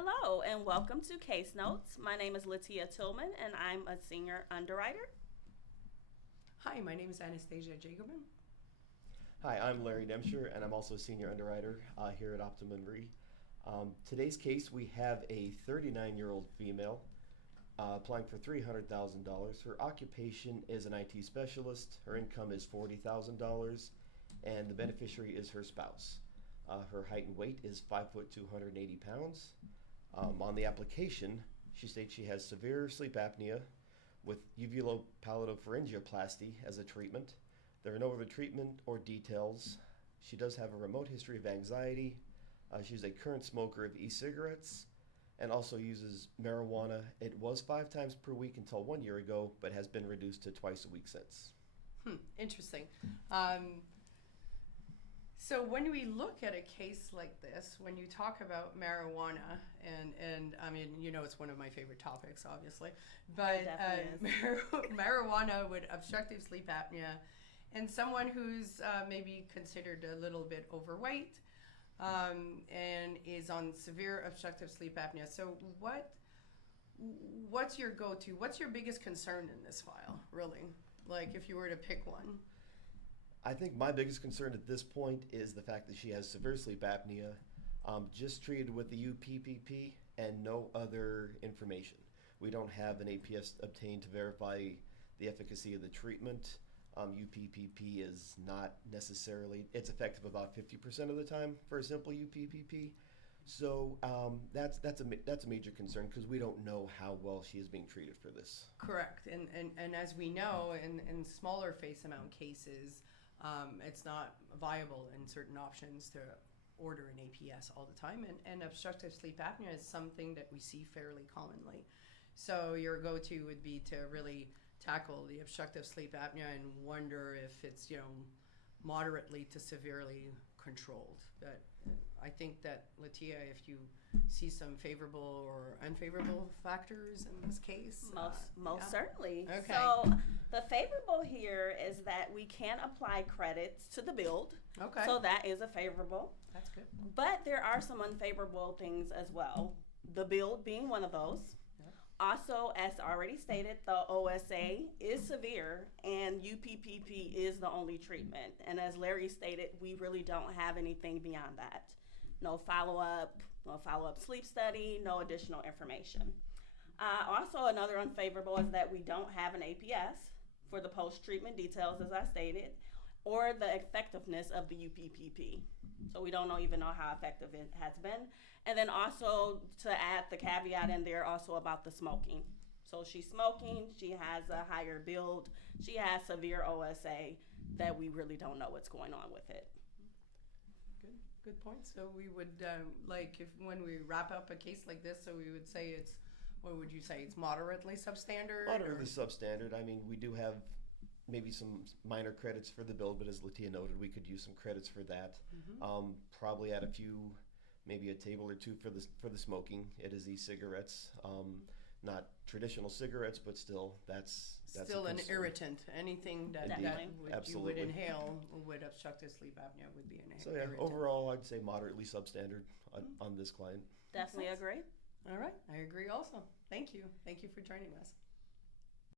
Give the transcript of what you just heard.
Hello and welcome to Case Notes. My name is Latia Tillman and I'm a senior underwriter. Hi, my name is Anastasia Jagerman. Hi, I'm Larry Demsher, and I'm also a senior underwriter here at Optimum Academy. Today's case, we have a 39-year-old female applying for $300,000. Her occupation is an IT specialist. Her income is $40,000, and the beneficiary is her spouse. Her height and weight is 5 foot 280 pounds. On the application, she states she has severe sleep apnea with uvulopalatal as a treatment. There are no other treatment or details. She does have a remote history of anxiety. She's a current smoker of e-cigarettes and also uses marijuana. It was 5 times per week until 1 year ago, but has been reduced to twice a week since. Interesting. So when we look at a case like this, when you talk about marijuana, and I mean, you know, it's one of my favorite topics, obviously, but marijuana with obstructive sleep apnea, and someone who's maybe considered a little bit overweight and is on severe obstructive sleep apnea. So what's your go-to? What's your biggest concern in this file, really? Like if you were to pick one? I think my biggest concern at this point is the fact that she has severe sleep apnea, just treated with the UPPP and no other information. We don't have an APS obtained to verify the efficacy of the treatment. UPPP is not necessarily, it's effective about 50% of the time for a simple UPPP. So that's a major concern because we don't know how well she is being treated for this. Correct. And as we know, in smaller face amount cases, it's not viable in certain options to order an APS all the time. And obstructive sleep apnea is something that we see fairly commonly. So your go-to would be to really tackle the obstructive sleep apnea and wonder if it's, moderately to severely controlled. But I think that, Latia, if you see some favorable or unfavorable factors in this case. Most certainly. Okay. So the favorable here is that we can apply credits to the build. Okay. So that is a favorable. That's good. But there are some unfavorable things as well. The build being one of those. Also, as already stated, the OSA is severe and UPPP is the only treatment. And as Larry stated, we really don't have anything beyond that. No follow-up sleep study, no additional information. Also, another unfavorable is that we don't have an APS for the post-treatment details, as I stated, or the effectiveness of the UPPP. So we don't even know how effective it has been. And then also to add the caveat in there also about the smoking. So she's smoking, she has a higher build, she has severe OSA that we really don't know what's going on with it. Good point. So we would, when we wrap up a case like this, so we would say what would you say? It's moderately substandard? Moderately substandard. I mean, we do have maybe some minor credits for the build, but as Latia noted, we could use some credits for that. Mm-hmm. Probably add maybe a table or two for the smoking. It is e-cigarettes, not traditional cigarettes, but still that's still an irritant. Anything that you would inhale with obstructive sleep apnea would be an so irritant. Overall, I'd say moderately substandard on this client. Definitely agree. All right, I agree also. Thank you for joining us.